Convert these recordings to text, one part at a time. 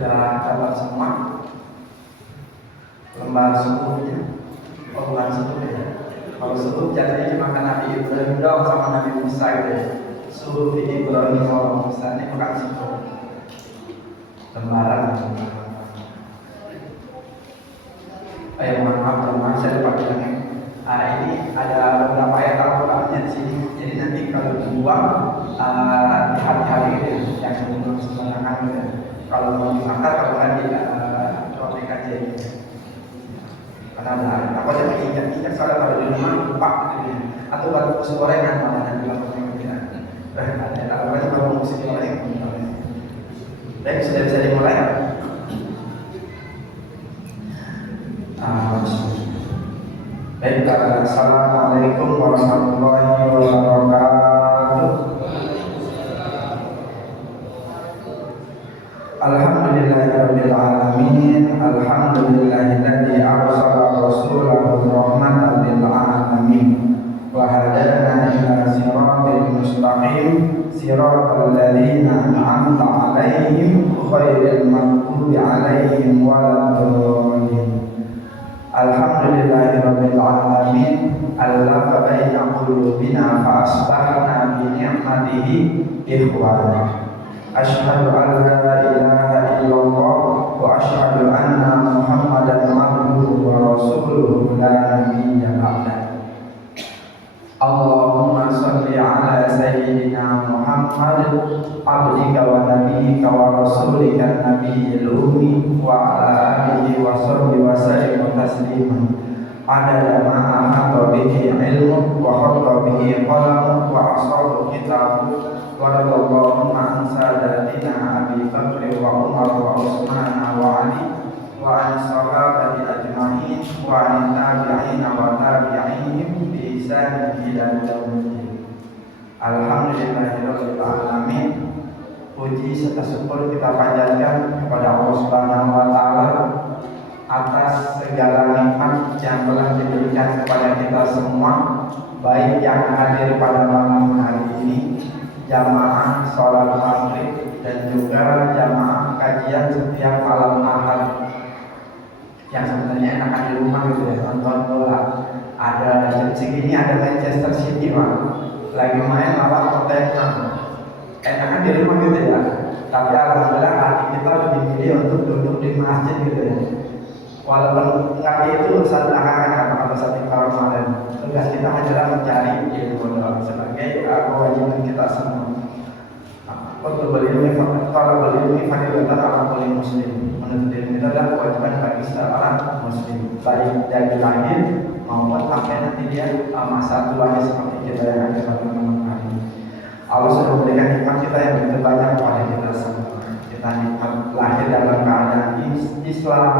Sudah dapat semua lembar subuhnya? Oh, bukan subuh ya. Kalau subuh jadinya cuma kan Nabi Ibrahim doang sama Nabi Musa gitu ya. Subuh Ibrahim sama Musa ini bukan subuh. Lembaran. Mohon maaf saya lupa bilangnya. Ini ada beberapa ayat Al-Qur'annya di sini. Jadi nanti kalau dibuang hati-hati gitu ya, yang belum sembarangan gitu ya. Kalau mau dimakan, kalau kan robek aja gitu. Karena ada apa aja injak soalnya kalau di rumah lupa gitu ya. Atau buat bungkus gorengan malah nanti langsung gitu ya. Ada apa aja kalau bungkus goreng. Baik, sudah bisa dimulai. Baik, assalamualaikum warahmatullahi wabarakatuh. Alhamdulillahirabbil alamin. Alhamdulillahilladzi arsala rasulahu rahmatan lil alamin wa hadana ila siratal mustaqim siratal ladzina an'amta 'alaihim ghairil maghdubi 'alaihim waladdallin. Alhamdulillahirabbil alamin. Allafa baina qulubina fa asbahna bi ni'matihi ikhwana. Asyhadu an la ilaha illallah wa asyhadu anna Muhammadan abduhu wa rasuluhu la nabiyya ba'da. Allahumma shalli ala sayyidina Muhammad abdika wa nabiyyika wa rasulika nabiyil ummi wa ala alihi wa sahbihi wa sallim tasliman adada ma ahata bihi ilmu wa hatta bihi qalamu wa asabu kitabu wa radallahu an sadatina Abi Bakr wa Umar wa Utsman wa Ali wa an sahabati ajma'in wa an tabi'in wa tabi'ihim bi ihsan ila yaumil. Alhamdulillahirabbil alamin. Puji serta syukur kita panjatkan kepada Allah Subhanahu wa taala atas segala nikmat yang telah diberikan kepada kita semua, baik yang hadir pada malam hari ini, jamaah sholat maghrib dan juga jamaah kajian setiap malam Ahad yang sebenarnya enakan di rumah gitu ya, nonton bola. Ada jam segini ada Manchester City lagi main lawan Tottenham, enakan di rumah gitu ya. Tapi alhamdulillah hati kita lebih milih untuk duduk di masjid gitu ya. Walaupun ngerti itu urusan belakangan atau satu Ramadan, tugas kita adalah mencari ilmu sebagai kewajiban kita semua. Talabul ilmi fardhatun 'ala kulli muslim. Menuntut ilmu itu adalah kewajiban bagi seorang muslim, baik dari lahir maupun sampai nanti dia masa tuanya seperti kita yang ada pada malam hari. Allah sudah memberikan nikmat kita yang begitu banyak kepada kita semua. Kita nikmat lahir dalam keadaan Islam,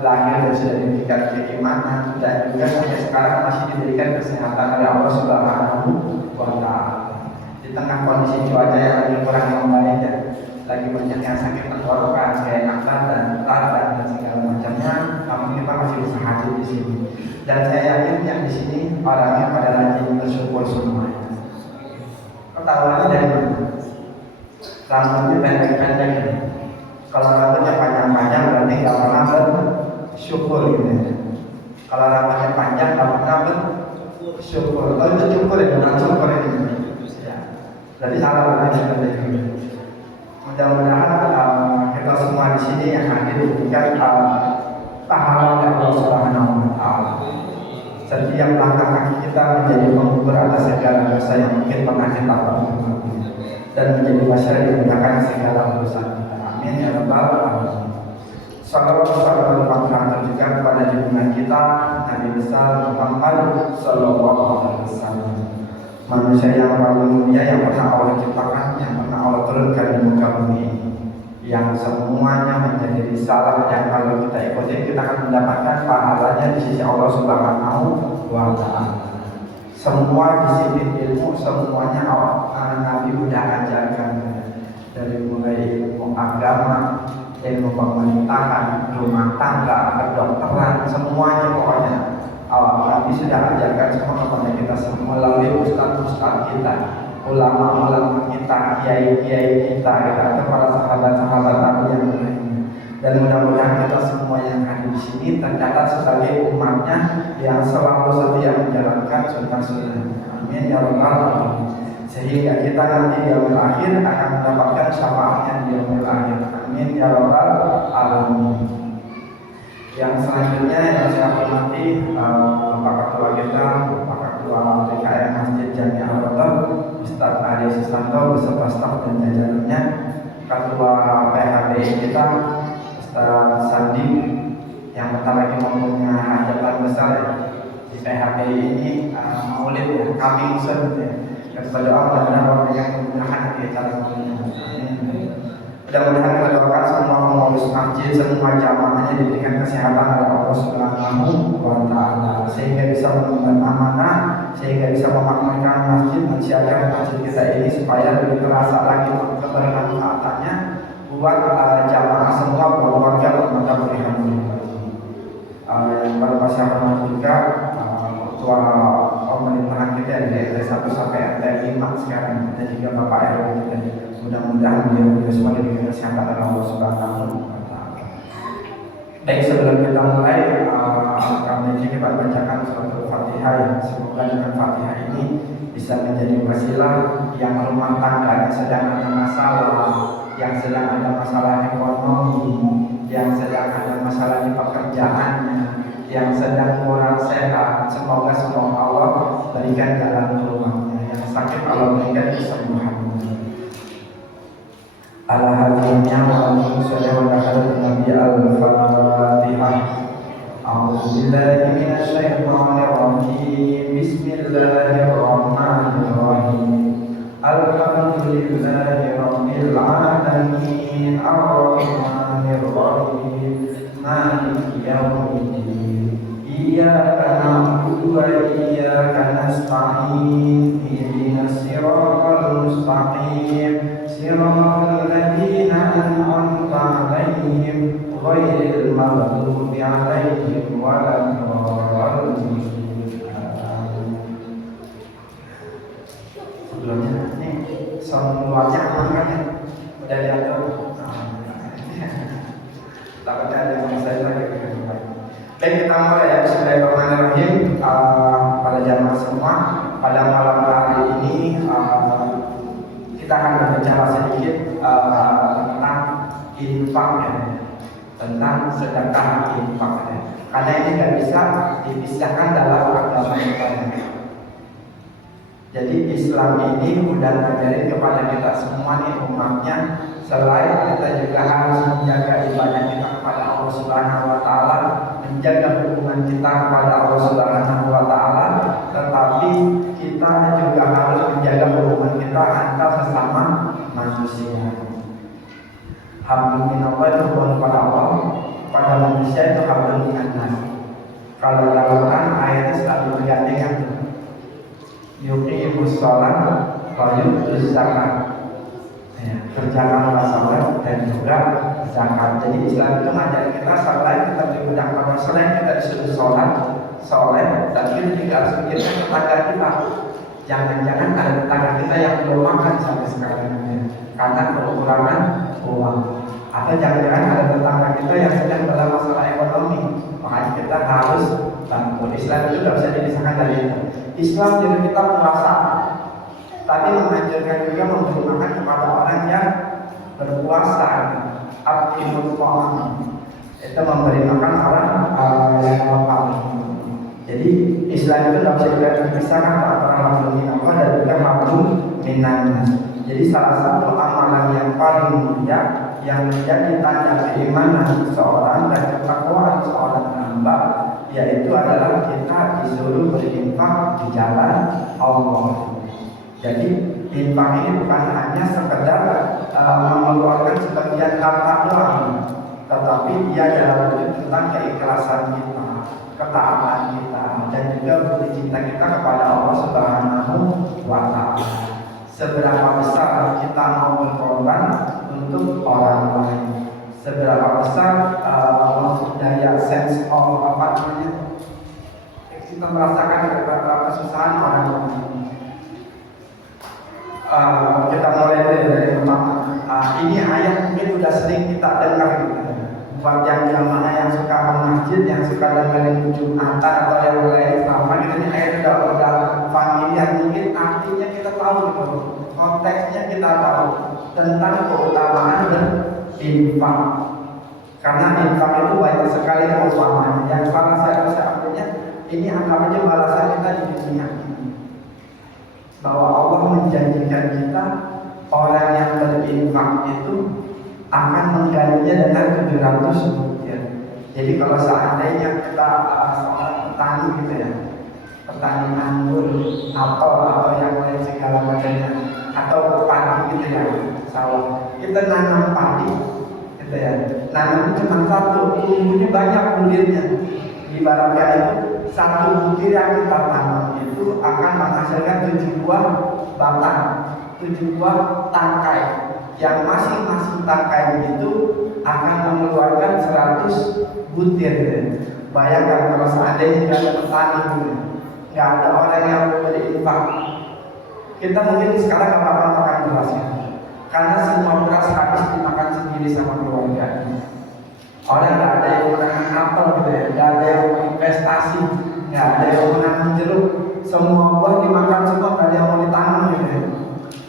lahir dan sudah diberikan keimanan, dan juga sampai sekarang masih diberikan kesehatan oleh Allah Subhanahu wa taala. Di tengah kondisi cuaca yang lagi kurang membaik ya, lagi banyak yang sakit tenggorokan, kayak dan radang dan segala macamnya, namun kita masih bisa hadir di sini. Dan saya yakin yang di sini orangnya pada rajin bersyukur semuanya. Ketahuannya dari mana? Rambutnya pendek-pendek ini. Kalau rambutnya panjang-panjang berarti nggak pernah bersyukur gitu ya. Kalau rambutnya panjang nggak pernah bersyukur. Oh itu syukur ya, bukan syukur ini. Ya. Jadi salah berarti pendek ini. Mudah-mudahan kita semua di sini yang hadir diberikan pahala dari Allah Subhanahu wa taala. Setiap langkah kaki kita menjadi pengukur atas segala dosa yang mungkin pernah kita lakukan dan menjadi masyarakat yang menggunakan segala dosa kita. Amin ya rabbal alamin. Salawat terjukan kepada junjungan kita Nabi besar Muhammad sallallahu alaihi wasallam, manusia yang paling mulia yang pernah Allah ciptakan, yang pernah Allah turunkan di muka bumi ini, yang semuanya menjadi risalah yang kalau kita ikuti kita akan mendapatkan pahalanya di sisi Allah Subhanahu wa taala. Semua disiplin ilmu semuanya Nabi sudah ajarkan, dari mulai ilmu agama, ilmu pemerintahan, rumah tangga, kedokteran, semuanya pokoknya Nabi sudah ajarkan semua kepada kita semua melalui ustaz-ustaz kita, ulama-ulama kita, kiai-kiai kita, atau para sahabat-sahabat Nabi yang lainnya. Dan mudah-mudahan kita semua yang hadir di sini tercatat sebagai umatnya yang selalu setia menjalankan sunnah-sunnah. Amin ya rabbal alamin. Sehingga kita nanti di yaumil akhir akan mendapatkan syafaatnya di yaumil akhir. Amin ya rabbal alamin. Yang selanjutnya yang saya hormati Bapak Ketua kita, Bapak Ketua DKM Masjid Jami Al-Rodoh, Ustaz Adi Susanto beserta staf dan jajarannya, Ketua PHBI kita Ustaz Sandi yang bentar lagi mempunyai hajatan besar ya di PHBI ini, maulid ya, kami usul ya. Dan berdoa mudah-mudahan Allah memberikan kemudahan di acara maulidnya. Mudah-mudahan kita doakan semua pengurus masjid, semua jamaahnya diberikan kesehatan oleh Allah Subhanahu wa Ta'ala, sehingga bisa mengemban amanah, sehingga bisa memakmurkan masjid, mensiarkan masjid kita ini supaya lebih terasa lagi kebermanfaatannya buat jamaah semua, buat warga, buat mata berikan. Yang pada masyarakat juga ketua pemerintahan kita dari RT 1 sampai RT 5 sekarang, dan juga Bapak RW kita. Mudah-mudahan beliau semua diberikan kesehatan oleh Allah Subhanahu wa Ta'ala. Baik, sebelum kita mulai, kami kita bacakan surat Al-Fatihah ya. Semoga dengan Fatihah ini bisa menjadi wasilah yang rumah tangga yang sedang ada masalah, yang sedang ada masalah ekonomi, yang sedang ada masalah di pekerjaannya, yang sedang kurang sehat, semoga semua Allah berikan jalan keluarnya. Yang sakit Allah berikan kesembuhan. Ala hadhihi wa sallallahu alaihi Nabi al-Fatihah. A'udzu billahi minasy syaithanir rajim. Bismillahirrahmanirrahim. Alhamdulillahi rabbil alamin. Ar-rahmanir rahim. Maliki yaumiddin. Iyyaka na'budu wa iyyaka nasta'in. Ihdinas siratal mustaqim. Siratal ladzina an'amta 'alaihim ghairil maghdubi 'alaihim waladdallin. Sebelumnya nih soal luarnya aman kan ya? Udah diatur. Takutnya ada yang saya lagi. Baik, kita mulai ya. Bismillahirrahmanirrahim. Pada jamaah semua, pada malam hari ini kita akan berbicara sedikit tentang infak ya, tentang sedekah infak ya. Karena ini nggak bisa dipisahkan dalam agama kita. Jadi Islam ini sudah mengajarin kepada kita semua nih umatnya, selain kita juga harus menjaga ibadah kita kepada Allah Subhanahu wa Ta'ala, menjaga hubungan kita kepada Allah Subhanahu wa Ta'ala, tetapi kita juga harus menjaga hubungan kita antar sesama manusia. Hablum minallah itu hubungan kepada Allah, kepada manusia itu hablum minannas. Kalau dalam Quran ayatnya selalu bergandengan tuh. Yuqimus shalah wa yutuz zakat. Kerjakanlah salat dan juga zakat. Jadi Islam itu mengajar kita selain kita beribadah kepada, selain kita disuruh sholat, tapi kita juga harus pikirkan tetangga kita. Jangan-jangan ada tetangga kita yang belum makan sampai sekarang karena kekurangan uang. Atau jangan-jangan ada tetangga kita yang sedang dalam masalah ekonomi, makanya kita harus bantu. Islam itu tidak bisa dipisahkan dari itu. Islam jadi kita puasa, tapi mengajarkan juga memberi makan kepada orang yang berpuasa. Abdul Qa'am itu memberi makan orang yang lapar. Jadi Islam itu tidak bisa dipisahkan antara hablum minallah dan juga hablum minannas. Jadi salah satu amalan yang paling mulia yang menjadi tanda keimanan seseorang dan ketakwaan seorang hamba, yaitu adalah kita disuruh berinfak di jalan Allah. Jadi infak ini bukan hanya sekedar mengeluarkan sebagian harta doang, tetapi dia adalah tentang keikhlasan kita, ketaatan kita, dan juga bukti cinta kita kepada Allah Subhanahu wa Ta'ala. Seberapa besar kita mau berkorban untuk orang lain, seberapa besar daya sense of apa namanya, kita merasakan kesusahan orang lain. Kita mulai dari pertama. Ini ayat mungkin sudah sering kita dengar gitu. buat yang jamaah yang suka ke masjid, yang suka dengerin Jumatan atau yang lain apa gitu, ini ayat udah familiar, mungkin artinya kita tahu gitu, konteksnya kita tahu tentang keutamaan berinfak. Karena infak itu banyak sekali keutamaannya. Yang salah saya ambilnya ini anggap aja balasan kita di dunia ini, bahwa Allah menjanjikan kita orang yang berinfak itu akan menggantinya dengan 700 butir. Jadi kalau seandainya kita seorang petani gitu ya, petani anggur, apel atau yang lain segala macamnya, atau padi gitu ya, sawah, kita nanam padi gitu ya, nanam cuma satu, tumbuhnya banyak butirnya. Ibaratnya itu satu butir yang kita tanam itu akan menghasilkan 7 buah batang, 7 buah tangkai, yang masing-masing tangkai itu akan mengeluarkan 100 butir. Bayangkan kalau seandainya ada petani gitu, nggak ada orang yang berinfak, kita mungkin sekarang nggak bakal makan beras ya, karena semua beras habis dimakan sendiri sama keluarga. Orang nggak ada yang menanam apel gitu ya, nggak ada yang investasi, nggak ada yang menanam jeruk, semua buah dimakan semua, nggak ada yang mau ditanam gitu ya.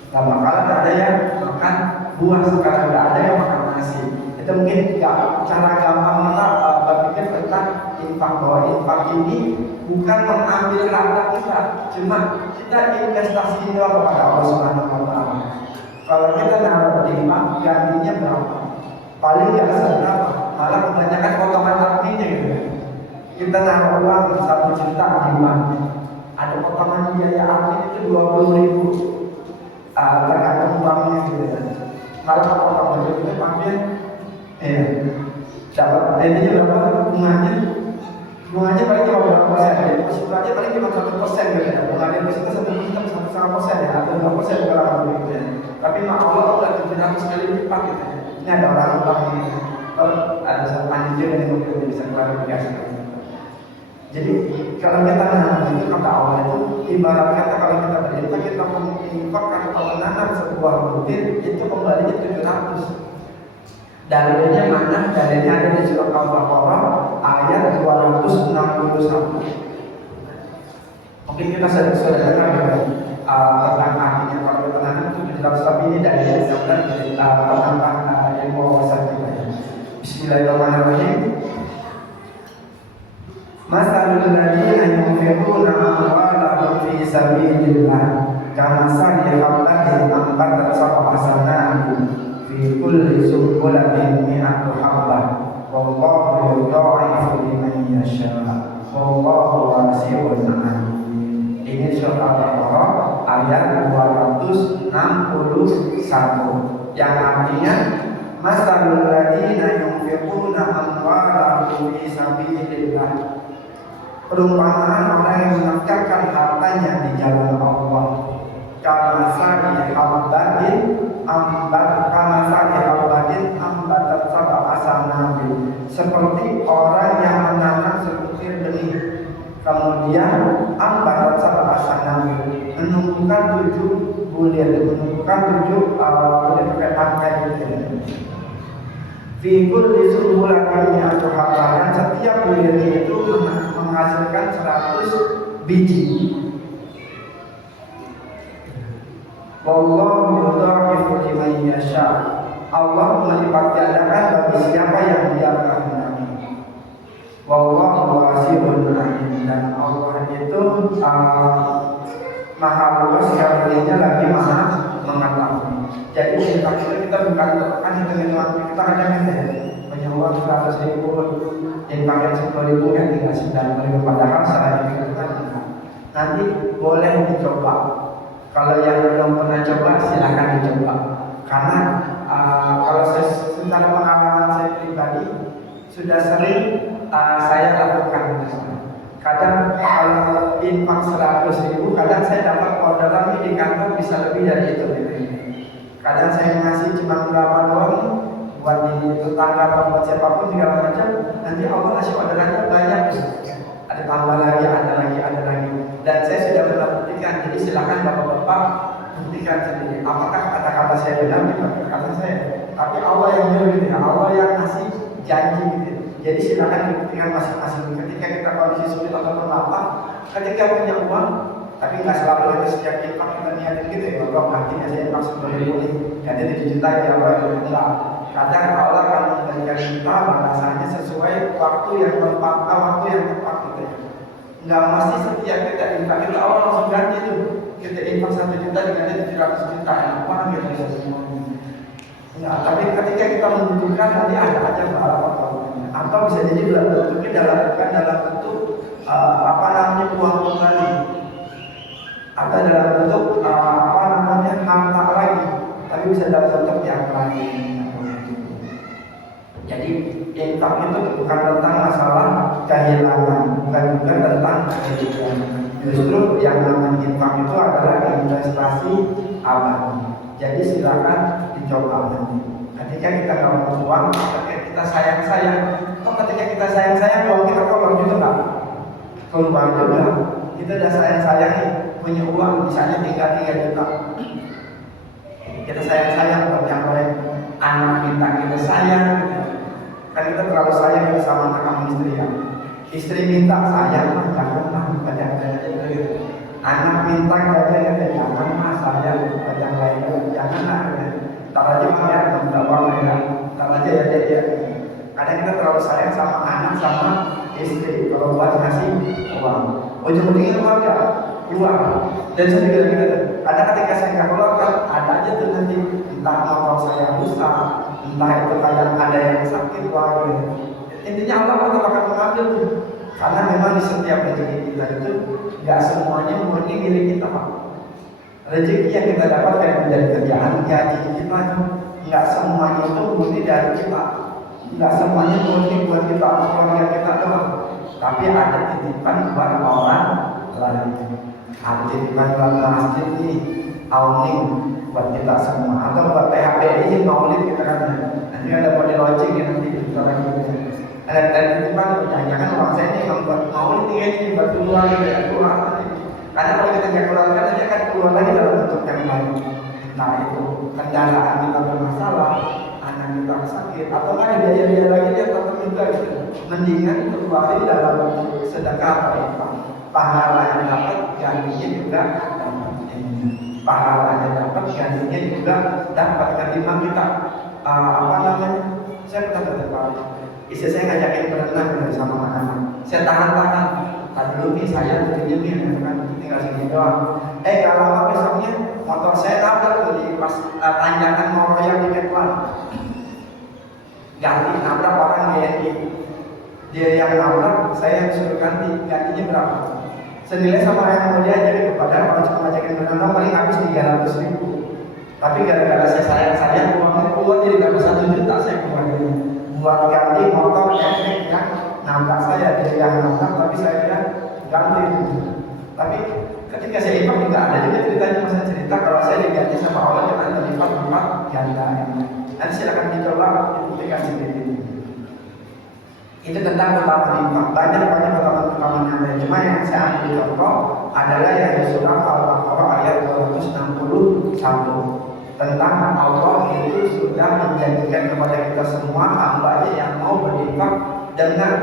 Nggak bakal ada yang makan buah sekarang, nggak ada yang makan nasi. Itu mungkin cara gampang kita berpikir tentang infak, bahwa infak ini bukan mengambil harta kita, cuma kita investasi itu kepada Allah Subhanahu Wa Taala. Kalau kita naruh di bank, gantinya berapa? Paling nggak seberapa, malah kebanyakan potongan artinya gitu. Kita naruh uang 1 juta di bank, ada potongan biaya admin itu 20.000, tergantung banknya gitu. Malah potongan itu ambil, dapat ini berapa bunganya? Bunganya paling cuma berapa persen? Deposito aja paling cuma 1% gitu ya. Bunga deposito 1,5% ya, atau 2% kalau gitu ya. Tapi Allah udah 700 kali lipat gitu ya. Ini ada orang ini, ada satu panitia yang mungkin bisa klarifikasi. Jadi kalau kita menanam itu kata Allah itu ibarat kata kalau kita berinfak, kita menginfak atau menanam sebuah butir itu kembalinya 700. Dalilnya mana? Dalilnya ada di surat Al-Baqarah ayat 261. Mungkin kita sudah dengar tentang artinya kalau kita nanam itu 700, tapi ini dalilnya sebenarnya tentang yang wawasan kita ya. Bismillahirrahmanirrahim. Masalul ladzina yunfiquna amwalahum fi sabilillah kamathali habbatin ambatat sab'a sanabil fi kulli sumbulatin mi'atu habbah wallahu yudha'ifu liman yasha wallahu wasi'un 'alim. Ini surat Al-Baqarah ayat 261 yang artinya masalul ladzina yunfiquna amwalahum fi sabilillah, perumpamaan orang yang menafkahkan hartanya di jalan Allah, kamasari habbatin ambatat sab'a sanabil, seperti orang yang menanam sebutir benih, kemudian ambatat sab'a sanabil, menumbuhkan 7 bulir, menumbuhkan 7 bulir pakai tangkai gitu. Fi kulli sumbulatin mi'atu habbah, dan setiap bulir itu menghasilkan 100 biji. Wallahu yudha'ifu liman yasha, Allah melipat gandakan bagi siapa yang Dia kehendaki. Wallahu wasi'un 'alim, dan Allah itu maha luas, karunia lagi maha mengetahui. Jadi kita bukan kan hitung-hitungan kita kadang punya uang 100.000, yang pakai 10.000 kan tinggal 9.000, padahal secara hitung-hitungan nanti boleh dicoba. Kalau yang belum pernah coba silahkan dicoba. Karena kalau secara pengalaman saya pribadi sudah sering saya lakukan. Kadang kalau infak 100.000, kadang saya dapat orderan di kantor bisa lebih dari itu. Kadang saya ngasih cuma berapa doang buat di tetangga atau buat siapapun segala macam, nanti Allah kasih orderannya banyak. Ada tambah lagi, ada lagi. Dan saya sudah pernah buktikan. Jadi silakan bapak-bapak buktikan sendiri. Apakah kata-kata saya benar? Kata saya. Tapi Allah yang nyuruh gitu ya. Allah yang ngasih janji gitu. Jadi silakan dibuktikan masing-masing. Ketika kita kondisi sulit ataupun lapar, ketika punya uang, tapi nggak selalu kita setiap infak kita niatin gitu ya. Kalau nantinya saya infak 10.000 nih, ganti 7 juta ya apa enggak. Kadang Allah akan memberikan kita balasannya sesuai waktu yang tepat gitu ya. Nggak mesti setiap kita infak kita Allah langsung ganti tuh. Kita infak 1 juta diganti 700 juta, enak gitu ya semuanya. Nah, tapi ketika kita membutuhkan nanti ada aja balasannya. Atau bisa jadi bukan dalam bentuk uang kembali, atau dalam bentuk harta lagi, tapi bisa dalam bentuk yang lain. Jadi infak itu bukan tentang masalah kehilangan, bukan juga tentang kehidupan. Justru yang namanya infak itu adalah investasi abadi. Jadi silakan dicoba nanti. Ketika kita nggak punya uang, ketika kita sayang, ketika kita sayang uang kita keluar juga nggak? Keluar juga. Kita udah sayang nih, punya uang misalnya 3 juta. Kita sayang buat yang lain, anak kita sayang. Kan kita terlalu sayang sama anak istri ya. Istri minta sayang, janganlah banyak gitu. Anak minta janganlah sayang, yang lain janganlah. Tar aja ya, nggak apa-apa ya. Tar aja ya. Kadang kita terlalu sayang sama anak sama istri. Kalau buat ngasih uang, ujung-ujungnya keluar. Dan saya juga gitu. Karena ketika saya nggak keluar kan ada aja tuh nanti entah motor saya rusak, entah itu kadang ada yang sakit gitu. Intinya Allah tetap akan mengambil tuh. Karena memang di setiap rezeki kita itu nggak semuanya murni milik kita, Pak. Rezeki yang kita dapatkan dari kerjaan gaji kita nggak semuanya itu murni dari kita, nggak semuanya murni buat kita, keluarga kita doang. Tapi ada titipan buat orang lain. Ada titipan buat masjid nih, awning buat kita semua, atau buat PHP ini maulid kita kan. Nanti ada body launching ya nanti kita lagi. Ada titipan, jangan orang saya ini membuat maulid ini buat keluar gitu ya, keluar. Karena kalau kita nggak keluarkan, nanti akan keluar lagi dalam bentuk yang lain. Nah itu kendaraan kita bermasalah, anak kita sakit, atau kan ada biaya lagi yang tetap juga gitu. Mendingan keluarin dalam bentuk sedekah atau infak. Pahalanya dapat, gantinya juga dapat. Pahalanya dapat, gantinya juga dapat. Ketimbang kita saya pernah berdebat. Istri saya ngajakin berenang sama anak-anak. Saya tahan. Tadi dulu nih saya pinjemin kan tinggal segini doang. Kalau lama besoknya motor saya tabrak tuh di pas tanjakan mau royal di Metwan. Ganti nabrak orang dia yang nabrak, saya suruh gantinya berapa? Senilai sama yang mau diajarin. Padahal kalau cuma ngajakin berenang paling habis 300.000. Tapi gara-gara saya uangnya keluar jadi dapat 1 juta saya keluarin. Buat ganti motor yang nabrak saya, dia yang nabrak tapi saya ganti. Tapi ketika saya infak juga ada juga ceritanya, masa cerita kalau saya diganti sama Allah dengan berlipat-lipat ganda. Nanti silakan dicoba dibuktikan sendiri. Itu tentang utama infak. Banyak utama yang lain. Cuma yang saya ambil contoh adalah yang di surah Al-Baqarah ayat 261 tentang Allah itu sudah menjanjikan kepada kita semua hambanya yang mau berinfak dengan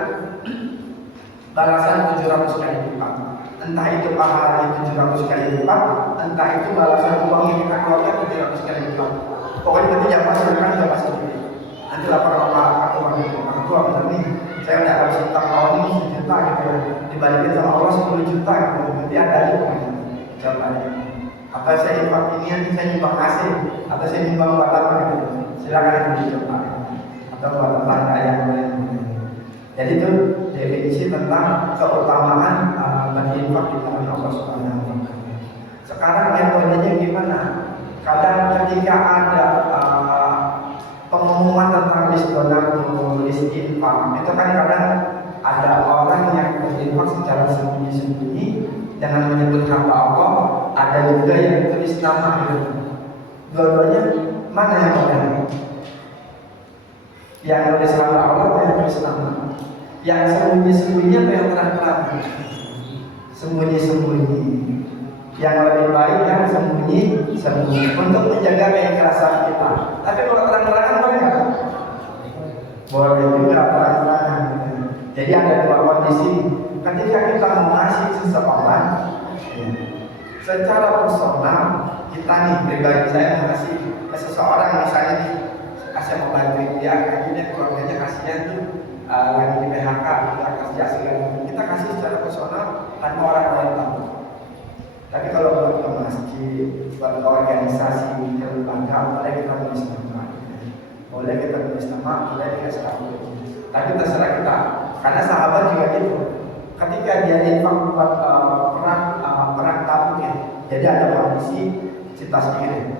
balasan 700 kali lipat. Entah itu pahalanya 700 kali lipat, entah itu balasan uang yang kita keluarkan 700 kali lipat. Pokoknya nanti jangan coba sendiri. Nanti lapor atau orang tua benar nih, saya udah harus utang tahun ini 1 juta gitu, dibalikin sama Allah 10 juta gitu. Nanti ada aja pokoknya. Coba aja. Atau saya infak ini, saya nyumbang kasih, atau saya nyumbang buat apa gitu. Silakan dicoba. Atau buat tetangga yang lain. Jadi itu definisi tentang keutamaan berinfak di dalam Allah Subhanahu wa Ta'ala. Sekarang metodenya gimana? Kadang ketika ada pengumuman tentang list donatur, list infak, itu kan kadang ada orang yang berinfak secara sembunyi-sembunyi dengan menyebut hamba Allah, ada juga yang tulis nama gitu. Dua-duanya mana yang benar? Yang tulis hamba Allah atau yang tulis nama? Yang sembunyi-sembunyi atau yang terang-terang? Sembunyi-sembunyi. Yang lebih baik yang sembunyi-sembunyi untuk menjaga keikhlasan kita. Tapi kalau terang-terangan boleh nggak? Boleh juga, Jadi ada dua kondisi. Ketika kita mengasih seseorang, ya, secara personal kita nih pribadi saya mengasih ke seseorang misalnya nih, saya mau bantuin dia, akhirnya keluarganya kasihan tuh lagi di PHK, kita kasih hasil, kita kasih secara personal tanpa orang lain tahu. Tapi kalau buat ke masjid, buat ke organisasi, ke lembaga, boleh kita tulis nama, boleh kita tulis nama, boleh dikasih tahu. Tapi terserah kita, karena sahabat juga gitu. Ketika dia infak buat perang tabung ya, jadi ada kondisi cerita sendiri.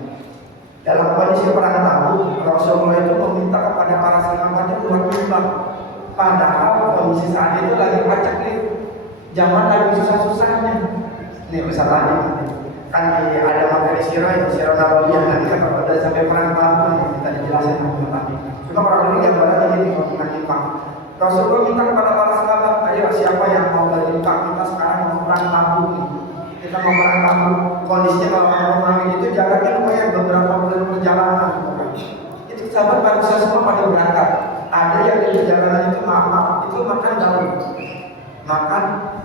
Dalam kondisi perang tabung, Rasulullah itu meminta kepada para sahabatnya buat infak. Padahal kondisi saat itu lagi pacak nih, zaman lagi susah-susahnya. Ini misalnya kan ada materi sirah Nabawiyah nanti kan kalau udah sampai perang tabung kita dijelasin tadi. Cuma orang ini yang berada di lingkungan infak. Rasulullah minta kepada para sahabat, ayo siapa yang mau berinfak, kita sekarang mau perang tabung nih. Kita mau perang tabung. Kondisinya kalau orang perang itu jaraknya lumayan beberapa bulan perjalanan. Itu sahabat manusia semua pada berangkat. Ada yang di perjalanan itu itu makan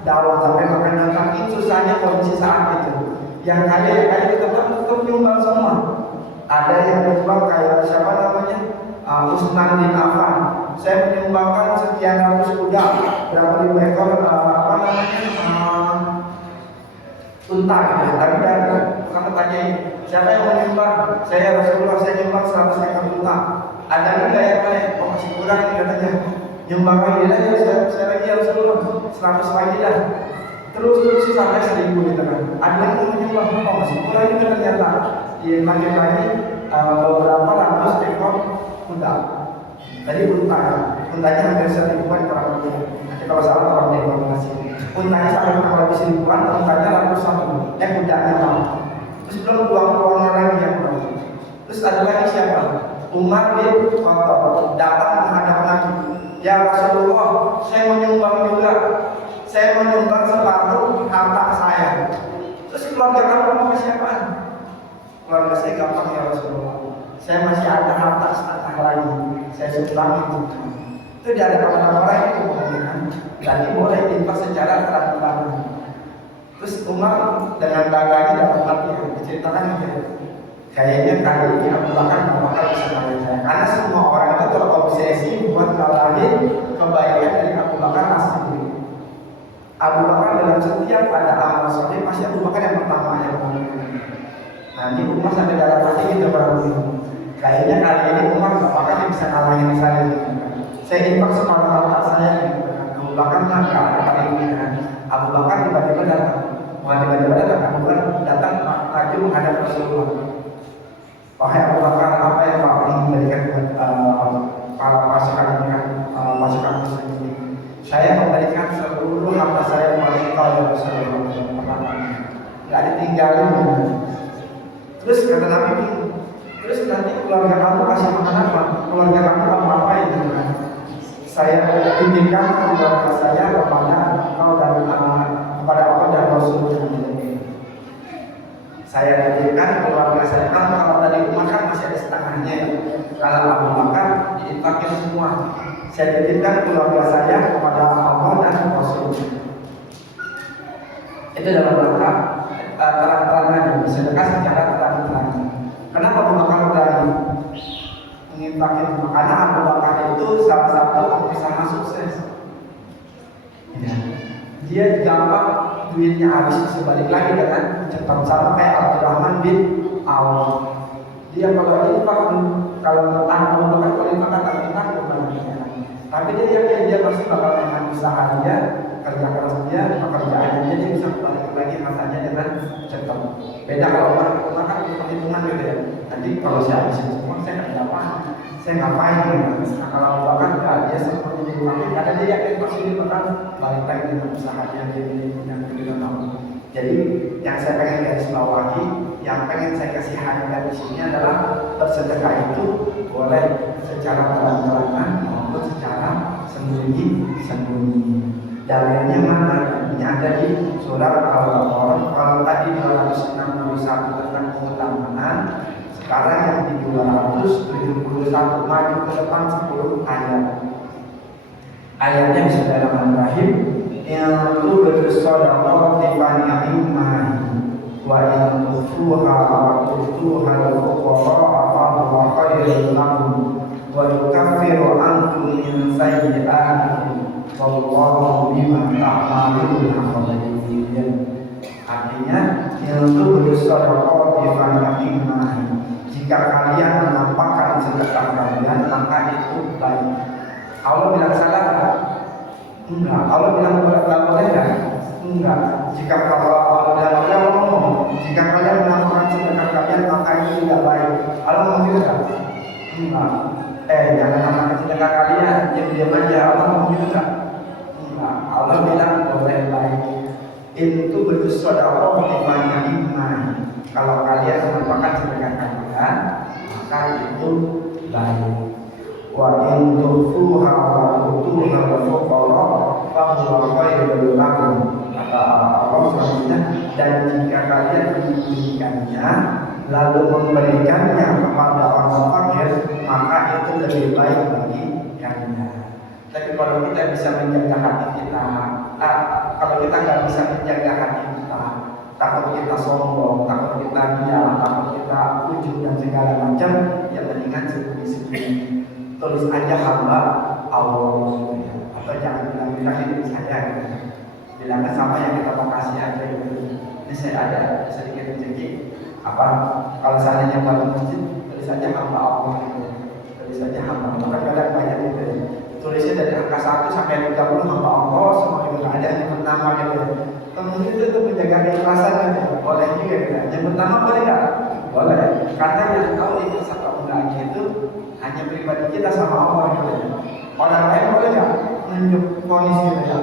daun sampai makan daging. Susahnya kondisi saat itu. Yang kaya tetap nyumbang semua. Ada yang nyumbang kayak siapa namanya? Usman bin Affan. Saya menyumbangkan sekian ratus kuda, berapa ribu ekor unta ya. Tapi bukan bertanya siapa yang menyumbang? Saya Rasulullah, saya nyumbang 100 ekor unta. Ada enggak yang lain? Oh masih kurang ini katanya. Nyumbang lagi lah ya, saya lagi ya Rasulullah 100 lagi lah. Terus sampai 1000 gitu kan. Ada yang menyumbang, oh masih kurang ini ternyata. Dia makin lagi beberapa ratus ekor unta. Tadi untanya hampir 1000-an kurang lebih. Nanti kalau salah tolong dievaluasi. Untanya sampai kurang lebih 1000-an, untanya ratusan. Kudanya mau. Terus belum uang-uangnya lagi yang mau. Terus ada lagi siapa? Umar bin Khattab datang menghadap Nabi. Ya Rasulullah, saya menyumbang juga. Saya menyumbang separuh harta saya. Terus keluarga kamu mau siapa? Keluarga saya gampang ya Rasulullah. Saya masih ada harta setengah lagi. Saya sumbangin itu. Itu di hadapan orang itu kemungkinan. Jadi boleh infak secara terang-terangan. Terus Umar dengan bangganya dapat arti diceritakan gitu. Kayaknya kali ini Abu Bakar bisa ngalahin saya. Karena semua orang itu terobsesi buat ngalahin kebaikan dari Abu Bakar asli. Abu Bakar dalam setiap ada amal soleh pasti Abu Bakar yang pertama yang mengalahin. Nanti Umar sampai dalam hati gitu baru. Kayaknya kali ini Umar Abu Bakar bisa ngalahin saya. Saya infak separuh harta saya. Abu Bakar nggak ada paling ini. Abu Bakar tiba-tiba datang. Abu Bakar datang maju menghadap Rasulullah. Wahai Abu Bakar, apa yang Bapak ingin memberikan para pasukan Muslim ini? Saya memberikan seluruh harta saya kepada engkau ya Rasulullah. Tidak ditinggalin. Terus kata Nabi, terus nanti keluarga kamu kasih makan apa? Keluarga kamu apa itu? Saya titipkan keluarga saya kepada engkau dan kepada Allah dan Rasulullah. Saya titipkan keluarga saya. Kalau tadi Umar kan masih ada setengahnya. Kalau Abu Bakar diinfakin semua. Saya titipkan keluarga saya kepada Allah dan Rasul. Itu dalam rangka terang-terangan, sedekah secara terang-terangan. Kenapa Abu Bakar berani menginfakin? Karena Abu Bakar itu salah satu pengusaha sukses. Ya. Dia gampang duitnya habis bisa balik lagi kan? Cepat sama kayak Abdurrahman bin Auf. Dia kalau infak kalau Abu Bakar kalau infak kata infak bukan. Tapi dia yakin dia pasti bakal dengan usaha dia, kerja keras dia, pekerjaannya dia bisa balik lagi rasanya dengan cepat. Beda kalau orang kan perhitungan gitu ya. Nanti kalau saya habisin semua saya nggak dapat. Saya ngapain gitu. Nah kalau bahkan dia seperti itu karena dia yakin pasti dia bakal balik lagi dengan usahanya dia yang tidak tahu. Jadi yang saya pengen garis bawahi, yang pengen saya kasih highlight di sini adalah bersedekah itu boleh secara terang-terangan maupun secara sembunyi-sembunyi. Dalilnya mana? Ini ada di surat Al-Baqarah. Kalau tadi 261 tentang keutamaan, sekarang yang di 271 maju ke depan 10 ayat. Ayatnya bismillahirrahmanirrahim. Yang tu bersedekah di ni'mah wa in tufuha wa tutuha al-fuqara fa huwa khairun lakum wa yukaffiru ankum min sayyi'atikum wallahu bima ta'maluna khabir. Artinya yang tu bersedekah di ni'mah. Jika kalian menampakkan sedekah kalian maka itu baik. Allah bilang salah tak? Enggak. Allah bilang boleh enggak? Enggak. Jika Allah bilang boleh, Allah ngomong jika kalian menampakkan sedekah kalian maka itu tidak baik. Allah ngomong gitu kan? Enggak. Jangan menampakkan sedekah kalian, diam aja. Allah ngomong gitu kan? Enggak. Allah bilang boleh baik. Itu bersedekah di banyak iman. Kalau kalian menampakkan sedekah kalian maka itu baik. Wa in tufuha wa tutuha wa fuqara fa huwa khairul lakum. Kata Allah selanjutnya, dan jika kalian memberikannya lalu memberikannya kepada orang fakir maka itu lebih baik bagi kalian. Tapi kalau kita bisa menjaga hati kita, kalau kita nggak bisa menjaga hati kita, takut kita sombong, takut kita diam, takut kita ujub dan segala macam, ya mendingan sembunyi-sembunyi. Tulis aja hamba Allah, atau jangan bilang ini saya, bilangnya sama yang kita mau kasih aja gitu. Ini saya ada sedikit rezeki, apa kalau seandainya baru masjid, tulis aja hamba Allah gitu. Tulis aja hamba Allah, kan kadang banyak gitu. Tulisnya dari angka 1 sampai 30 hamba Allah, semua itu nggak ada yang pertama gitu. Kemudian itu untuk menjaga keikhlasan gitu, boleh juga gitu. Yang pertama boleh nggak? Boleh, karena yang tahu itu satu enggak gitu. Hanya pribadi kita sama Allah gitu. Orang lain boleh nggak menunjuk kondisi gitu ya?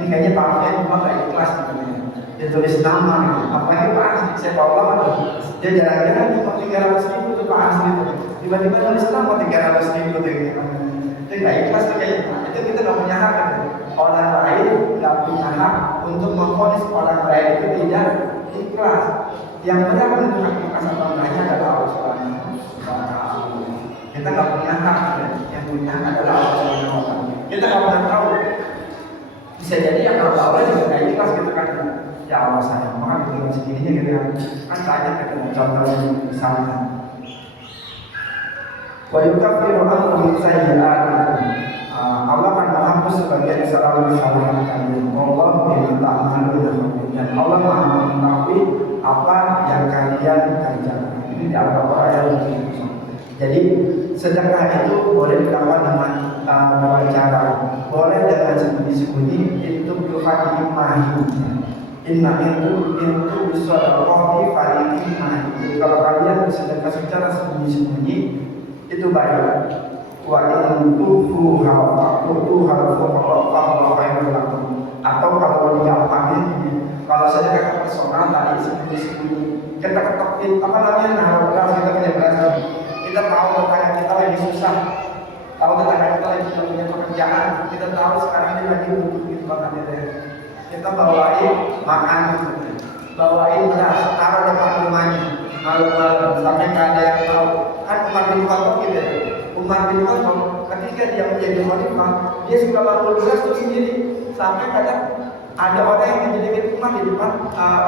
Ini kayaknya Pak Fian cuma nggak ikhlas gitu ya. Dia tulis nama gitu. Apa ini Pak Asli? Saya bawa apa? Dia jalan-jalan cuma 300.000 tuh Pak Asli itu. Tiba-tiba tulis nama 300.000 tuh gitu. Dia nggak ikhlas tuh kayaknya. Itu kita nggak punya hak gitu. Orang lain nggak punya hak untuk memvonis orang lain itu tidak ikhlas. Yang benar menentukan ikhlas atau enggaknya adalah Allah Subhanahu wa Ta'ala. Kita nggak punya hak, yang punya hak adalah Allah Subhanahu wa Ta'ala. Kita nggak pernah tahu. Bisa jadi yang kalau Allah juga nggak ikhlas gitu kan? Ya Allah sayang, maka bikin segininya gitu kan banyak gitu. Contohnya misalnya, wa yukaffiru ankum min sayyi'atikum. Allah akan menghapus sebagian kesalahan-kesalahan kalian. Allah bima ta'maluna, dan Allah Maha mengetahui apa yang kalian kerjakan. Ini di Al-Baqarah ayat 1. Jadi sedekah itu boleh dilakukan dengan dua cara. Boleh dengan sembunyi-sembunyi, itu berfadi imahi. Inna itu bisadaqati fa'imah. Jadi kalau kalian bersedekah secara sembunyi-sembunyi itu baik. Wa in tufuha wa tutuha fa huwa khairul lakum. Atau kalau diapain, kalau sedekah personal tadi sembunyi-sembunyi, kita ketokin apa namanya, nah kita punya berasa. Kita tahu tetangga kita lagi susah, tahu tetangga kita lagi tidak punya pekerjaan, kita tahu sekarang ini lagi butuh gitu banget ya. Kita bawain makan, bawain beras, taruh depan rumahnya, malam-malam sampai nggak ada yang tahu. Kan Umar bin Khattab gitu ya. Umar bin Khattab ketika dia menjadi khalifah, dia suka bangun beras tuh sendiri, sampai kadang ada orang yang menjadikan Umar di depan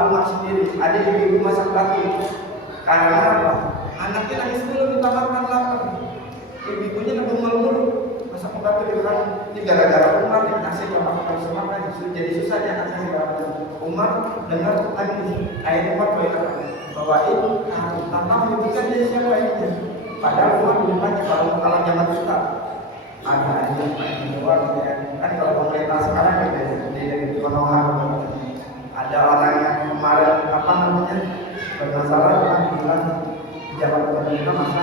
rumah sendiri, ada ibu-ibu masak batu. Karena apa? Anaknya lagi sekolah minta makan lapar, ibu-ibunya ngebul-ngebul masak batu di depan. Ini gara-gara Umar dikasih ke makan semakan, jadi susah dia anak saya berapa. Umar dengar lagi ayat 4 bahwa itu tanpa menyebutkan dia siapa itu. Padahal Umar di depannya kalau zaman kita ada aja di luar kan kalau pemerintah sekarang gitu di Konoha ada orang yang kemarin apa namanya bermasalah kan bilang jabat pemerintah masa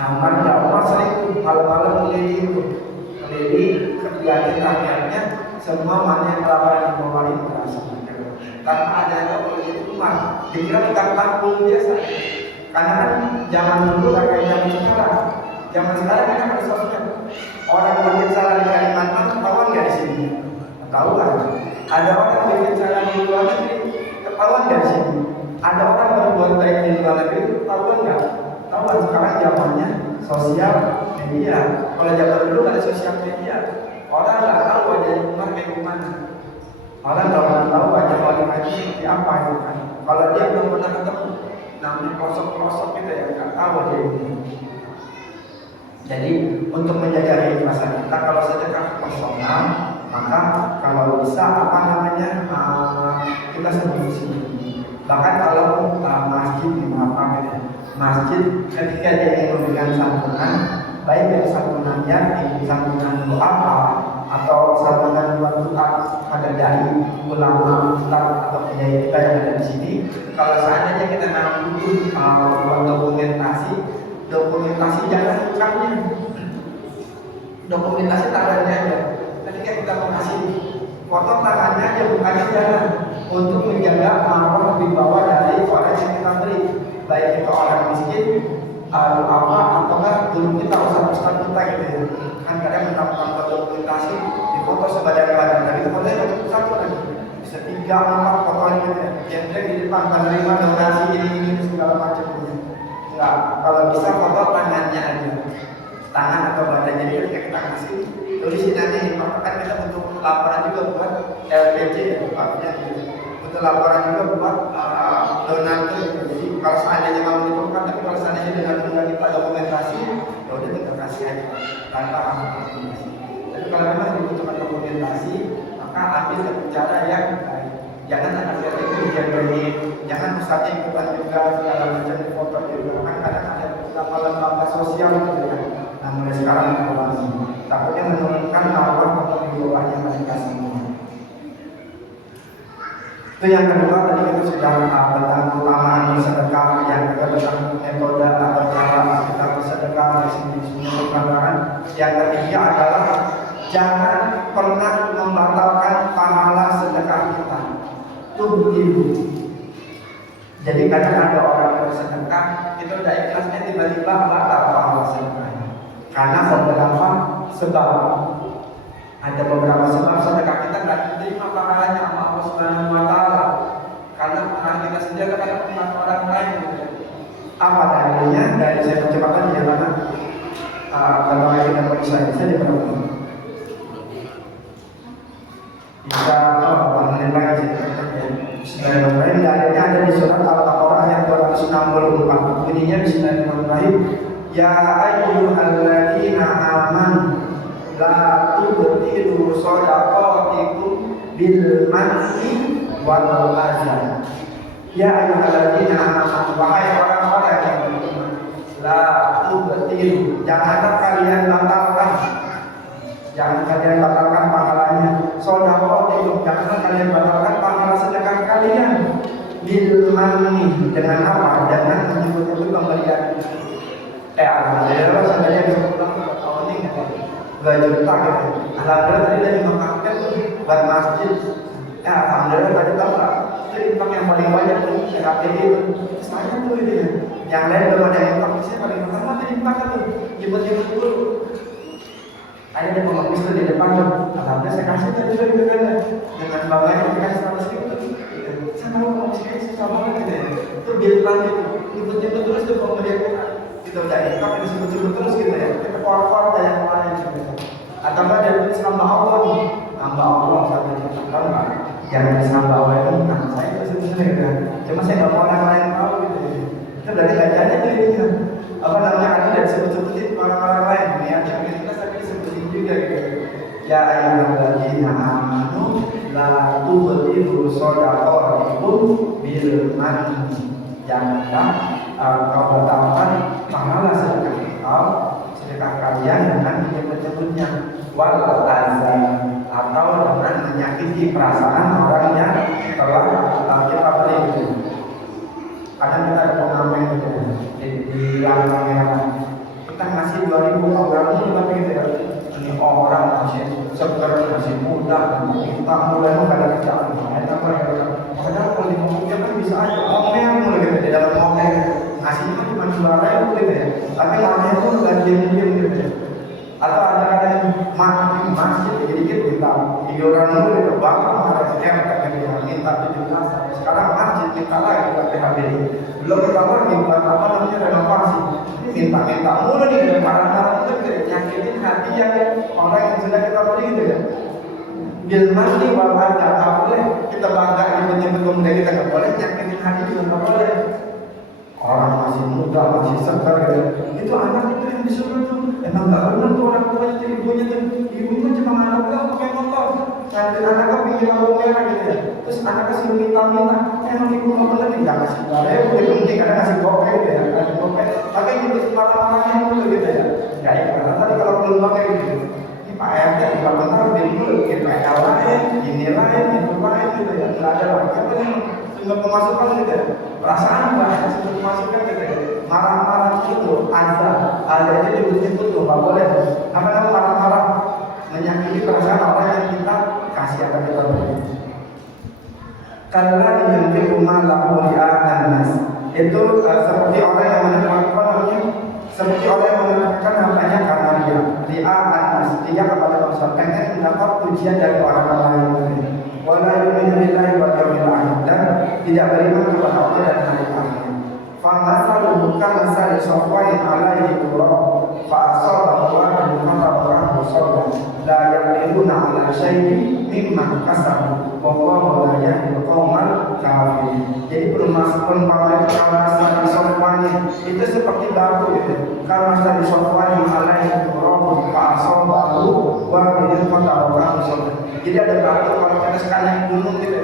nah Umar sering malam-malam keliling kegiatan rakyatnya semua mana yang kelaparan di bawah ini berasa tanpa ada yang tahu kalau itu Umar dikira bukan tampung biasa karena kan zaman dulu kan kayak zaman sekarang. Zaman sekarang kan ada sosmed. Orang bikin salah di Kalimantan ketahuan nggak di sini? Ketahuan. Ada orang bikin salah di luar negeri ketahuan nggak di sini? Ada orang berbuat baik di luar negeri ketahuan nggak? Ketahuan. Sekarang zamannya sosial media. Kalau zaman dulu ada sosial media, orang nggak tahu wajah Umar kayak gimana. Orang nggak pernah tahu wajah Wali Haji seperti apa itu kan. Kalau dia belum pernah ketemu, namanya pelosok-pelosok gitu ya, nggak tahu dia ini. Jadi untuk menjaga keikhlasan kita, kalau sedekah personal, maka kalau bisa apa namanya kita sembunyi-sembunyi. Bahkan kalau masjid masjid ketika dia ingin memberikan santunan, baik dari santunannya di santunan doa atau santunan buat doa ada dari ulama ustaz atau kiai kita yang ada di sini. Kalau seandainya kita butuh buat dokumentasi jangan bukannya, dokumentasi tangannya aja. Ketika kita mengasih foto tangannya aja, bukannya jangan, untuk menjaga marwah wibawa dari orang yang kita beri, baik itu orang miskin ataukah belum kita ustaz kita gitu ya. Kan kadang kita foto dokumentasi di foto sebadan-badan, tapi itu fotonya satu lagi bisa 3-4 foto gitu ya, yang di depan penerima donasi ini segala macam gitu. Enggak, kalau bisa foto tangannya aja, tangan atau badannya. Jadi ketika kita kasih tulisin nanti, kan kita butuh laporan juga buat LPJ ya, artinya butuh laporan juga buat donatur gitu. Jadi kalau seandainya mau diperlukan, tapi kalau seandainya dengan mudah kita dokumentasi, ya udah kita kasih aja tanpa dokumentasi. Tapi kalau memang dibutuhkan dokumentasi, maka ambil satu cara yang baik. Jangan anak itu dijagain, jangan pusatnya ikutan juga segala macam di foto juga. Kan kadang ada beberapa lembaga sosial gitu ya. Nah mulai sekarang diawasi, takutnya menurunkan marwah atau wilayahnya mereka semua. Itu yang kedua, tadi kita sudah tentang keutamaan bersedekah, yang kedua tentang metode atau cara kita bersedekah dari sini perkataan. Yang ketiga adalah jangan pernah membatalkan pahala sedekah kita. Itu. Jadi kadang ada orang yang bersedekah itu udah ikhlasnya tiba-tiba batal pahala sedekahnya. Karena beberapa sebab, ada beberapa sebab sedekah kita nggak diterima pahalanya sama Allah Subhanahu Wa Taala. Karena pahala kita sendiri kadang membantu orang lain. Gitu. Apa dalilnya? Dari saya percepatan di mana kalau kita bisa diperlukan. Bisa menilai Bismillahirrahmanirrahim. Dalilnya ada di surat Al-Baqarah ayat 264. Bunyinya Bismillahirrahmanirrahim. Ya ayyuhalladzina amanu la tubtilu shadaqatikum bil manni wal adha. Ya ayyuhalladzina amanu, wahai orang-orang yang beriman, la tubtilu, janganlah kalian batalkan, pahalanya. Shadaqatikum, janganlah kalian batalkan pahala sedekah kalian bil manni, dengan apa? Dengan menyebut-nyebut pemberian. Alhamdulillah seandainya bisa pulang ke tahun ini 2 juta gitu. Alhamdulillah tadi dari memakai tuh buat masjid. Alhamdulillah tadi tahu nggak? Itu infak yang paling banyak tuh TKPD itu. Saya tuh ini ya. Yang lain belum ada infak, saya paling pertama tadi infak tuh. Jemput-jemput dulu. Ada di pengemis tuh di depan tuh. Alhamdulillah saya kasih tadi tuh gitu kan. Dengan bangganya saya kasih 100 ribu tuh. Saya mau kasih susah banget gitu ya. Itu bilang gitu. Jemput-jemput terus tuh pemberian kita. Kita udah infak disebut-sebut terus gitu ya. Kita keluar-keluar yang lain gitu. Atau enggak dia tulis nama Allah nih. Nama Allah sampai dikatakan enggak. Jangan disambah Allah itu bukan saya itu sebenarnya gitu. Cuma saya nggak mau orang lain tahu gitu. Itu dari gajahnya tuh ini. Apa namanya kan udah disebut-sebutin orang-orang lain. Ya kita tapi disebutin juga gitu. Ya ayyuhalladzina amanu la tubtilu shadaqatikum bil manni. Janganlah kau batalkan pahala sedekah kalian dengan menyebut-nyebutnya wal adza, atau dengan menyakiti perasaan orang yang telah kita beri itu. Kadang kita ada pengamen gitu di lampu merah, kita ngasih 2.000 orang ini tapi gitu ya, ini orang masih seger, masih muda, kita mulai ada kerjaan lain apa ya. Padahal kalau di ngomongnya kan bisa aja ngomong mulai gitu di dalam ngomong ngasih itu cuma 2.000 gitu ya, tapi ngomongnya pun nggak diam-diam gitu ya. Atau ada yang masjid dikit-dikit minta 3 orang dulu gitu, bahkan ada yang minta 17, sekarang masjid minta lagi buat PHBD, belum pertama lagi buat apa namanya renovasi, ini minta mulu nih, para itu nyakitin hati yang orang yang sudah kita beri gitu ya. Bil mandi wal adha, nggak boleh kita bangga nyebut-nyebut pemuda kita, nggak boleh nyakitin hati juga, nggak boleh. Orang masih muda, masih segar gitu, itu anak itu yang disuruh tuh. Emang nggak benar tuh orang tuanya tuh, ibunya tuh, ibunya cuma anaknya pakai motor, nanti anaknya pinggir lampu merah gitu ya. Terus anaknya suruh minta-minta, emang ibu nggak boleh nggak kasih barang, boleh penting karena ngasih gopek gitu ya, ngasih gopek. Tapi nyebut marah-marahnya itu gitu ya. Ya itu karena tadi kalau belum pakai gitu. Pak RT kalau benar dulu kita lain, ini lain, itu lain gitu ya. Tidak ada lagi apa nih sumber pemasukan gitu ya. Perasaan bahasa sumber pemasukan gitu ya. Marah-marah itu ada aja disebut tuh, nggak boleh. Apa namanya marah-marah menyakiti perasaan orang yang kita kasih akan kita beri. Karena dinyuntik rumah laku ria'an nas itu seperti orang yang menemukan seperti orang yang menemukan hartanya karena ria'an nas, dia kepada manusia pengen mendapat pujian dari orang lain. Wala yu'minu billahi wal yawmil akhir, dan tidak beriman kepada Allah dan hari akhir. Fa masalu bukan masal safwan alaihi turab fa asabahu wa fatabahu musawwa la yaqdiruna ala syai'in mimma kasabu wa huwa la yahdil qauman kafirin. Jadi perumpamaan kalau safwan itu seperti batu gitu. Kalau masal safwan alaihi turab fa asabahu wa fatabahu musawwa. Jadi ada batu kalau kita sekali gunung gitu.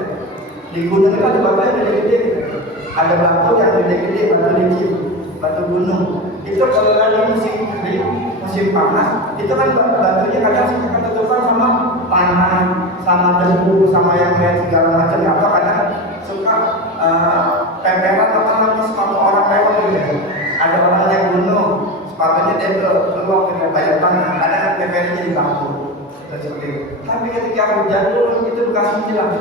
Di gunung itu ada batu yang gede-gede gitu. Ada batu yang gede-gede, batu licin, batu gunung. Itu kalau lagi musim kering, musim panas, itu kan batunya kadang suka ketutupan sama tanah, sama debu, sama yang kayak segala macam. Atau kadang suka tempelan atau nanti sepatu orang lewat gitu. Ada orang yang gunung, sepatunya debel, keluar dengan banyak tanah. Kadang tempelannya di batu. Seperti itu. Tapi ketika hujan turun itu bekas hilang.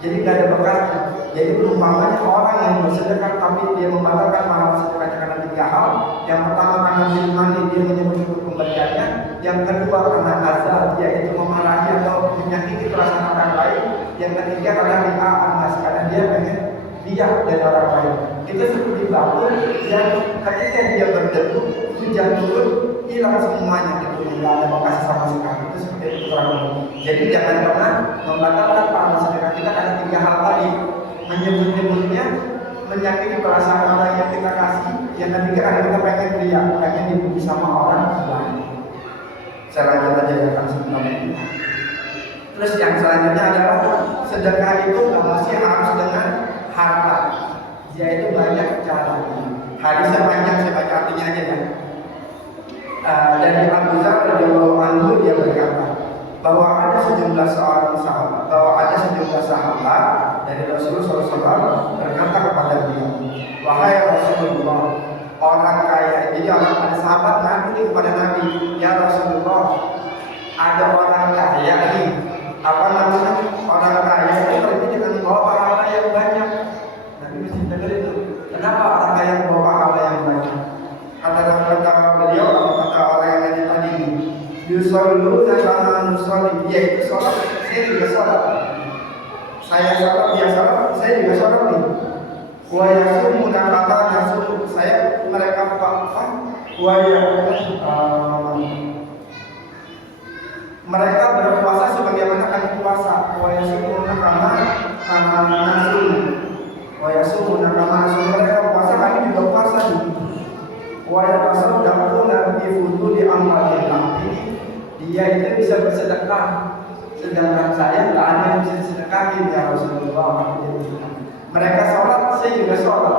Jadi tidak ada bekasnya. Jadi perumpamannya orang yang bersedekah tapi dia membatalkan pahala sedekahnya karena 3 hal. Yang pertama karena mani dia menyebut-nyebut pemberiannya. Yang kedua karena azab, yaitu memarahi atau menyakiti perasaan orang lain. Yang ketiga karena ria'an nas, karena dia pengen lihat dari orang lain. Itu seperti batu yang ketika dia berdebu, hujan turun, hilang semuanya, itu tidak ada bekas sama sekali. Itu seperti itu kurang lebih. Jadi jangan pernah membatalkan pahala sedekah kita karena 3 hal tadi. Menyebut-nyebutnya, menyakiti perasaan orang yang kita kasih. Yang ketiga karena kita pengen lihat, pengen dipuji sama orang lain. Saya lanjut aja ya kan sebelumnya. Terus yang selanjutnya adalah sedekah itu nggak mesti harus dengan harta, yaitu banyak cara. Hadisnya banyak, saya baca artinya aja ya. Dari Abu Dzar radhiyallahu anhu dia berkata bahwa ada sejumlah sahabat dari Rasulullah SAW berkata kepada beliau, wahai Rasulullah, orang kaya. Jadi ada sahabat Nabi kepada Nabi, ya Rasulullah, ada orang kaya nih. Apa namanya? Orang kaya itu berarti dengan membawa pahala yang banyak. Nabi mesti dengar itu. Kenapa orang kaya membawa pahala yang banyak? Kata beliau, kata orang yang tadi tadi, yusollu kama nusolli, yaitu sholat, saya juga sholat. Saya sholat, dia sholat, saya juga sholat nih. Wa yasumu kata yasum, saya mereka apa? Mereka berpuasa sebagaimana kami puasa. Wa yasumu kama nasum. Wa yasumu kama nasum, mereka puasa, kami juga puasa nih. Wa yatasawwaquna bi fuduli amwalillah. Dia itu bisa bersedekah, sedangkan saya tak ada yang bisa sedekahin ya Rasulullah. Mereka sholat, saya juga sholat.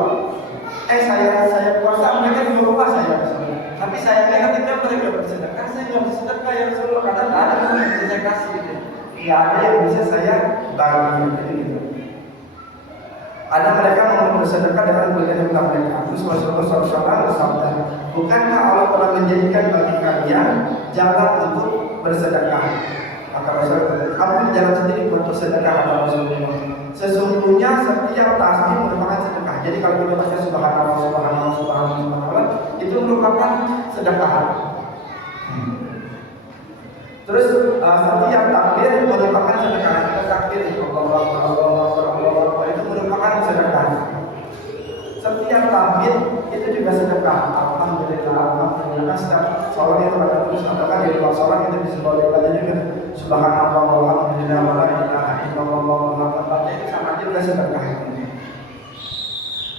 Saya puasa, mereka juga puasa ya Rasulullah. Tapi saya ketika mereka bersedekah, saya nggak bisa sedekah ya Rasulullah. Karena tak ada yang bisa saya kasih gitu. Nggak ada yang bisa saya bagi gitu. Ada mereka mau bersedekah dengan berlian mereka. Terus Rasulullah SAW bersabda, bukankah Allah telah menjadikan bagi kalian jalan untuk bersedekah? Maka Rasulullah, kamu jalan sendiri buat bersedekah, kata Rasulullah. Sesungguhnya setiap tasbih merupakan sedekah. Jadi kalau kita baca subhanallah, subhanallah, subhanallah, subhanallah, itu merupakan sedekah. Terus setiap takbir merupakan sedekah. Kita takbir Allah itu merupakan sedekah. Setiap takbir itu juga sedekah. Alhamdulillah alhamdulillah. Setiap sholat itu ada terus, apakah di luar sholat kita bisa boleh baca juga subhanallah walhamdulillah wala ilaha illallah wallahu akbar. Itu sama aja udah sedekah.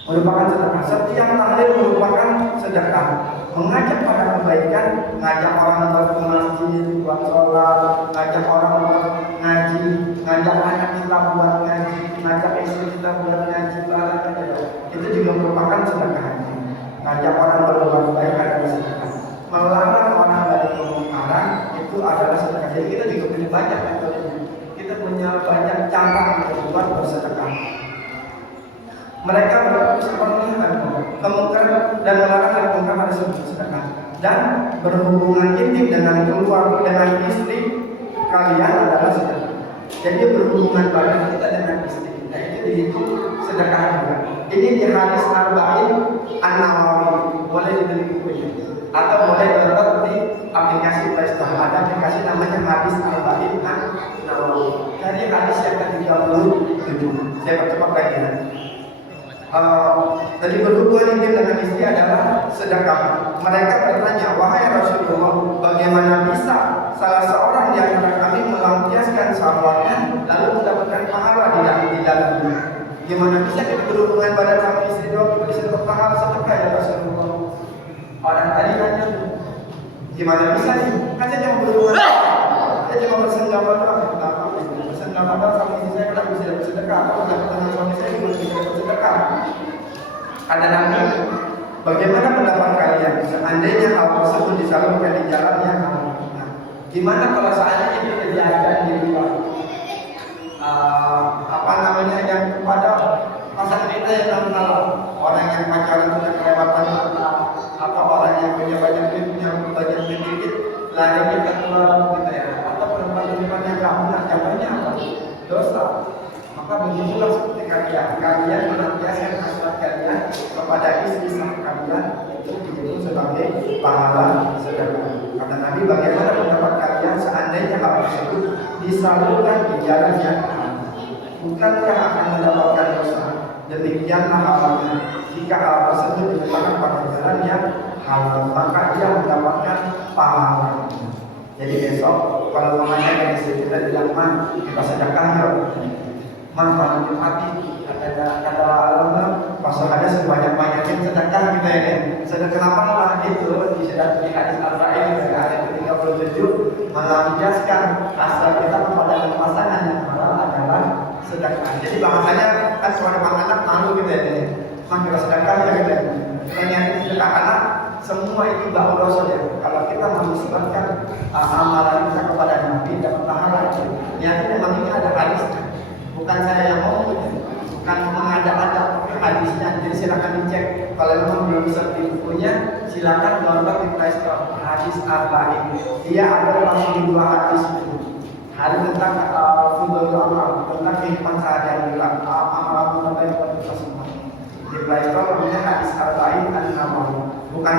Merupakan sedekah. Setiap tahlil merupakan sedekah. Mengajak pada kebaikan, ngajak orang buat ke masjid, buat sholat, ngajak orang buat ngaji, ngajak anak kita buat ngaji, ngajak istri kita buat ngaji, itu juga merupakan sedekah. Ngajak orang berbuat baik adalah sedekah. Melarang orang dari kemungkaran itu adalah sedekah. Jadi kita juga punya banyak metode. Kita punya banyak cara untuk berbuat bersedekah. Mereka seperti kemungkaran dan melarang dari kemungkaran ada sedekah. Dan berhubungan intim dengan keluarga, dengan istri kalian adalah sedekah. Jadi berhubungan badan kita dengan istri kita itu dihitung sedekah juga. Ini di hadis Arba'in An-Nawawi, boleh dibeli bukunya atau boleh download di aplikasi Play Store. Ada aplikasi namanya hadis Arba'in An-Nawawi. Jadi hadis yang ke-37. Saya percepat lagi ya. Jadi berhubungan intim dengan istri adalah sedekah. Mereka bertanya, wahai Rasulullah, bagaimana bisa salah seorang di antara kami melampiaskan syahwatnya lalu mendapatkan pahala di dalamnya? Gimana bisa kita berhubungan badan sama istri doang bisa dapat pahala sedekah ya Rasulullah? Orang tadi nanya, gimana bisa nih? Kan saya cuma berhubungan, saya cuma bersenggama doang. Bersenggama doang sama istri saya kenapa bisa dapat sedekah? Kalau dapat dengan suami saya juga bisa dapat sedekah. Ada nabi, bagaimana pendapat kalian seandainya hal tersebut disalurkan di jalan yang halal? Gimana kalau seandainya kita diajak di luar? Yang kepada pasangan kita yang non halal, orang yang pacaran sudah kelewatan mata, atau orang yang punya banyak duit, punya banyak duit dikit, lari kita keluar kita ya, atau perempuan yang kamu nak jawabnya apa? Dosa. Maka begitulah seperti kalian menampiaskan hasrat kalian kepada istri sah kalian itu sebagai pahala sedekah. Kata Nabi, bagaimana pendapat kalian seandainya hal tersebut disalurkan di jalan yang halal? Bukankah akan mendapatkan dosa? Demikianlah halnya. Jika hal tersebut diletakkan pada jalan yang halal, maka dia mendapatkan pahala. Jadi besok kalau mamanya dari istri kita bilang, "Man, kita sedekah ya." Man, paling hati kata Allah, pasal ada sebanyak-banyaknya sedekah kita ya. Sedekah kenapa itu di hadis Arba'in dari ayat 37 melampiaskan hasrat kita kepada pasangan yang halal adalah sedekah. Jadi bahasanya kan suara anak malu gitu ya. Man, kita sedekah ya gitu. Yang sedekah anak semua itu bahwa saja. Kalau kita menisbatkan amalan kita kepada Nabi dan pahala, niatnya memang ini ada hadisnya. Bukan saya yang ngomong, bukan mengada-ada hadisnya. Jadi silakan dicek. Kalau memang belum bisa beli bukunya, silakan download di Play Store. Hadis Arba'in. Dia ada 82 hadis itu. Hadis tentang fudul amal, tentang kehidupan sehari-hari, amalan kita kita semua. Di Play Store namanya hadis Arba'in An-Nawawi. Bukan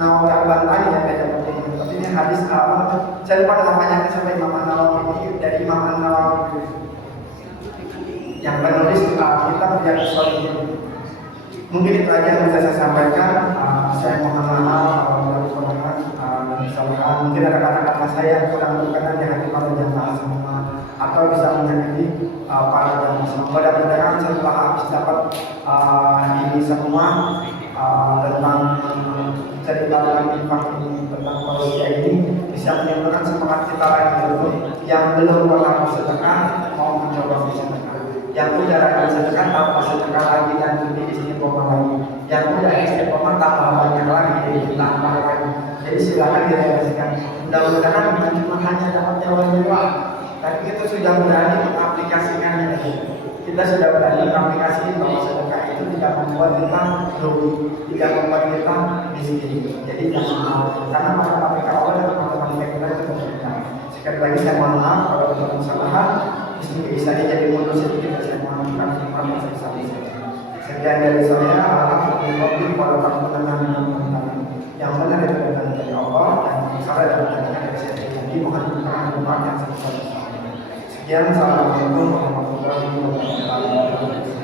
Nawawi Al-Bantani yang beda penting. Tapi ini hadis saya lupa namanya sampai Imam An-Nawawi ini dari Imam An-Nawawi yang penulis kitab Riyadhus Shalihin. Mungkin itu aja yang bisa saya sampaikan. Saya mohon maaf kalau ada kesalahan. Mungkin ada kata-kata saya yang kurang berkenan di hati para jamaah semua, atau bisa menyakiti para jamaah semua. Mudah-mudahan setelah habis dapat ini semua tentang cerita dalam infak ini, tentang manusia ini, bisa menimbulkan semangat kita lagi yang belum pernah bersedekah mau mencoba bersedekah, yang udah rajin sedekah tambah sedekah lagi dan lebih istiqomah lagi, yang udah istiqomah tambah banyak lagi, tambah lagi. Jadi silakan direalisasikan. Mudah-mudahan bukan cuma hanya dapat nyawa-nyawa, tapi kita sudah berani mengaplikasikannya. Kita sudah berani mengaplikasikan bahwa sedekah itu tidak membuat kita rugi, tidak membuat kita miskin. Jadi jangan mau, karena matematika Allah dan matematika kita itu berbeda. Sekali lagi saya mohon maaf kalau ada kesalahan. Bisa jadi mundur sedikit, saya mohon maaf sebesar-besarnya. Sekian dari saya. Alhamdulillah kalau kamu menang yang benar itu dari Allah dan salah dari saya sendiri. Mohon maaf yang sebesar-besarnya. Sekian, assalamualaikum warahmatullahi wabarakatuh.